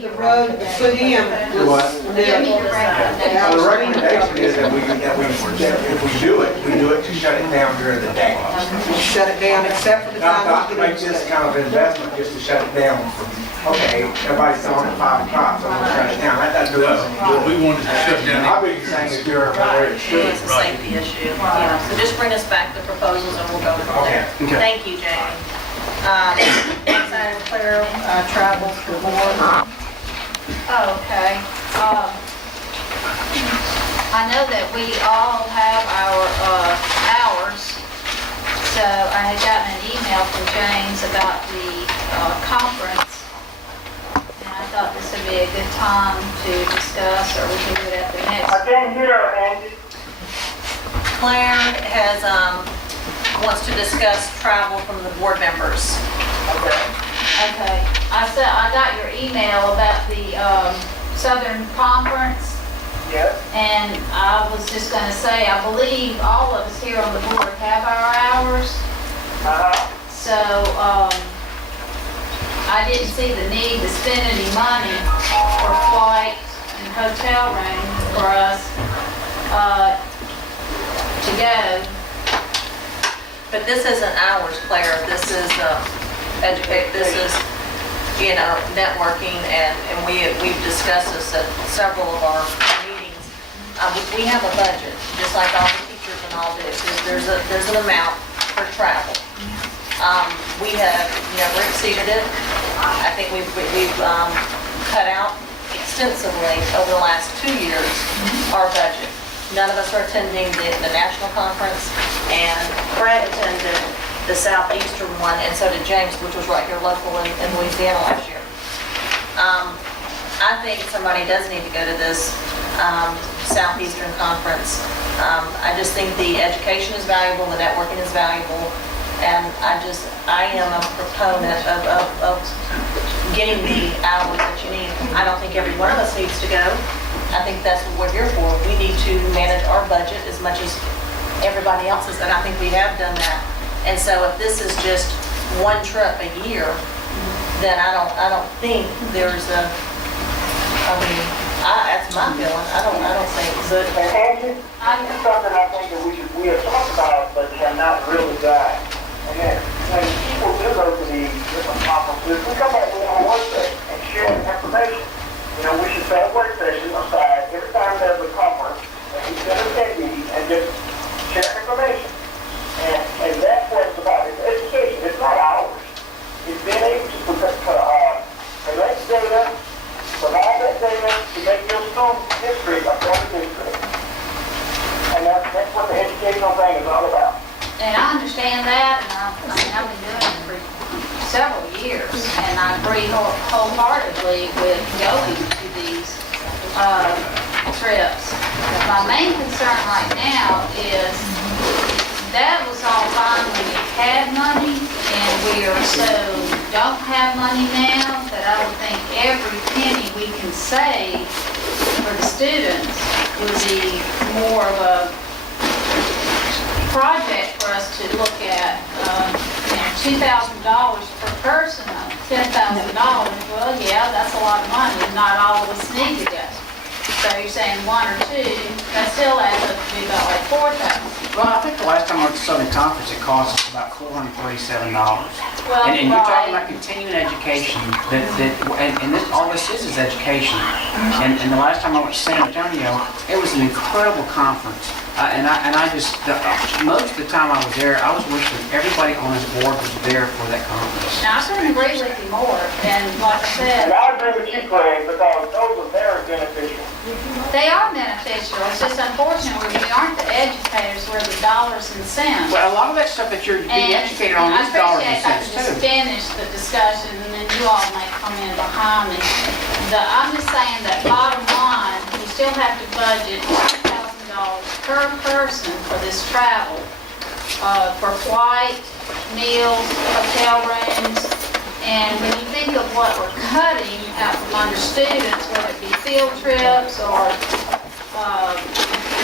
The road, the foot in. What? The The recommendation is that if we do it to shut it down during the day. Shut it down except for the Not time. to make this kind of investment, just to shut it down from, okay, everybody's on at 5 o'clock, so I'm gonna shut it down. That doesn't do us any good. We wanted to shut down. I'll be saying if you're aware, it should. It's a safety issue, so just bring us back the proposals and we'll go from there. Okay. Thank you, Jamie. Next item, Claire, travel to the board. Okay. I know that we all have our hours, so I had gotten an email from James about the conference, and I thought this would be a good time to discuss, or we can do it at the next. I can't hear her, Andy. Claire has, wants to discuss travel from the board members. Okay. Okay. I got your email about the Southern Conference. Yes. And I was just gonna say, I believe all of us here on the board have our hours. So, I didn't see the need to spend any money for flight and hotel room for us, to go. But this isn't ours, Claire, this is, this is, networking, and we've discussed this at several of our meetings. We have a budget, just like all the teachers and all this, there's an amount for travel. We have never exceeded it. I think we've cut out extensively over the last 2 years our budget. None of us are attending the national conference, and Brad attended the southeastern one, and so did James, which was right here local in Louisiana last year. I think somebody does need to go to this southeastern conference. I just think the education is valuable, the networking is valuable, and I am a proponent of getting the hours that you need. I don't think every one of us needs to go. I think that's what we're here for. We need to manage our budget as much as everybody else's, and I think we have done that. And so if this is just one trip a year, then I don't think there's that's my feeling. I don't think, but. And Angie, this is something I think that we have talked about, but have not really done. And then, when people do go to these different conferences, we come back with a work session and share information. We should set a work session aside every time there's a conference, and we set a meeting and just share information. And that's what it's about. It's education. It's not ours. It's being able to collect data, provide that data to make your student history a better district. And that's what the educational thing is all about. And I understand that, and I've been doing it for several years, and I agree wholeheartedly with going to these trips. My main concern right now is that was all fine when we had money, and we don't have money now, that I would think every penny we can save for the students would be more of a project for us to look at. $2,000 per person, $10,000, well, yeah, that's a lot of money, not all of us need to go. So you're saying one or two, that still adds up to be about like $4,000. Well, I think the last time I went to Southern Conference, it cost us about $437. Well, And you're talking right. about continuing education, and all this is education. And the last time I went to San Antonio, it was an incredible conference. Most of the time I was there, I was wishing everybody on this board was there for that conference. Now, I couldn't agree with you more, and like I said, And I agree with you, Craig, because those are very beneficial. they are beneficial. It's just unfortunate we aren't the educators, we're the dollars and cents. Well, a lot of that stuff that you're being educated on is dollars and cents I appreciate if I could just too. finish the discussion, and then you all may come in behind me. I'm just saying that bottom line, you still have to budget $2,000 per person for this travel, for flight, meals, hotel rooms. And when you think of what we're cutting out from under students, whether it be field trips or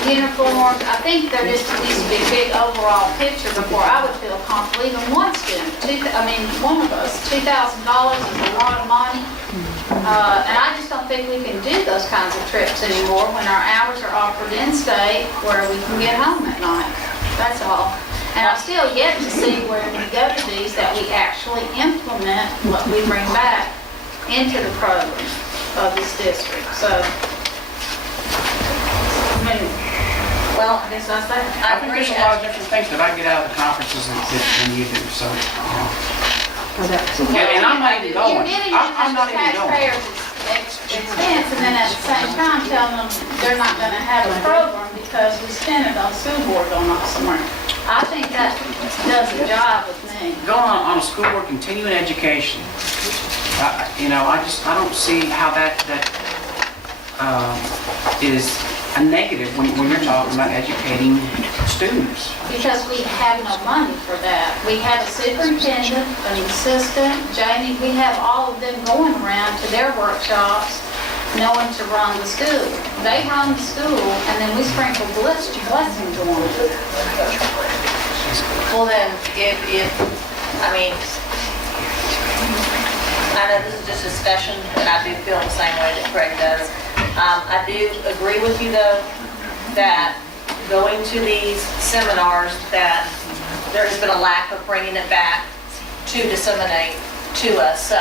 uniforms, I think there just needs to be a big overall picture before I would feel comfortable, even one student, one of us, $2,000 is a lot of money. And I just don't think we can do those kinds of trips anymore when our hours are offered in-state where we can get home at night. That's all. And I'm still yet to see where we go to these that we actually implement what we bring back into the program of this district. So, I mean, Well, I guess that's that. I think there's a lot of different things that I get out of the conferences than you do, so. And I'm not even going. You're getting it I'm at not the even going. taxpayers' expense, and then at the same time telling them they're not gonna have a program because we spent it on school board going off somewhere. I think that does the job with me. Going on a school board, continuing education, you know, I don't see how that is a negative when you're talking about educating students. Because we have no money for that. We have a superintendent, an assistant, Jamie, we have all of them going around to their workshops, knowing to run the school. They run the school, and then we sprinkle blessings on them. well then, I mean, I know this is just discussion, and I do feel the same way that Craig does. I do agree with you though, that going to these seminars, that there has been a lack of bringing it back to disseminate to us. So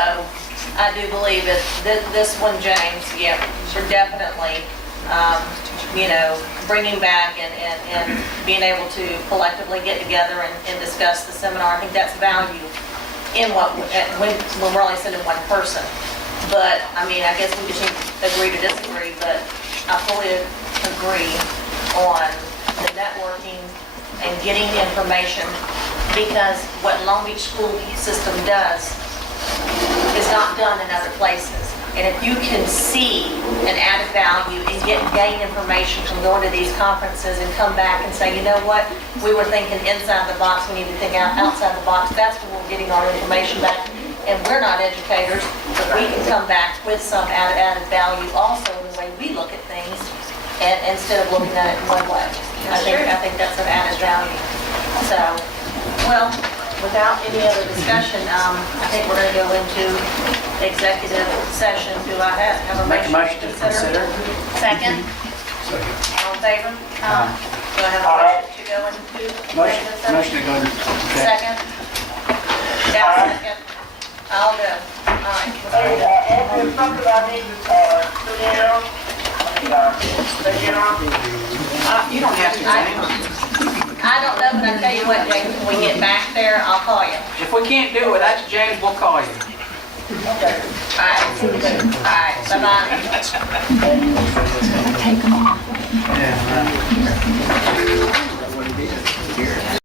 I do believe that this one, James, yeah, we're definitely, you know, bringing back and being able to collectively get together and discuss the seminar. I think that's value in when we're only sending one person. But, I mean, I guess we just need to agree to disagree, but I fully agree on the networking and getting the information, because what Long Beach school system does is not done in other places. And if you can see an added value and gain information from going to these conferences and come back and say, you know what, we were thinking inside the box, we need to think outside the box, that's when we're getting our information back. And we're not educators, but we can come back with some added value also in the way we look at things, and instead of looking at it one way. I think that's an added value. So, well, without any other discussion, I think we're going to go into executive session. Do I have a Make a motion motion to consider. Second? All in favor? Do I have a motion to go into executive session? Motion to go to. Second? Yeah, second. I'll go. All right. Hey, Anthony, something I need to, fill in on. Take it on. You don't have to, James. I don't know, but I tell you what, James, when we get back there, I'll call you. If we can't do it, that's James, we'll call you. Okay. All right. All right, bye-bye.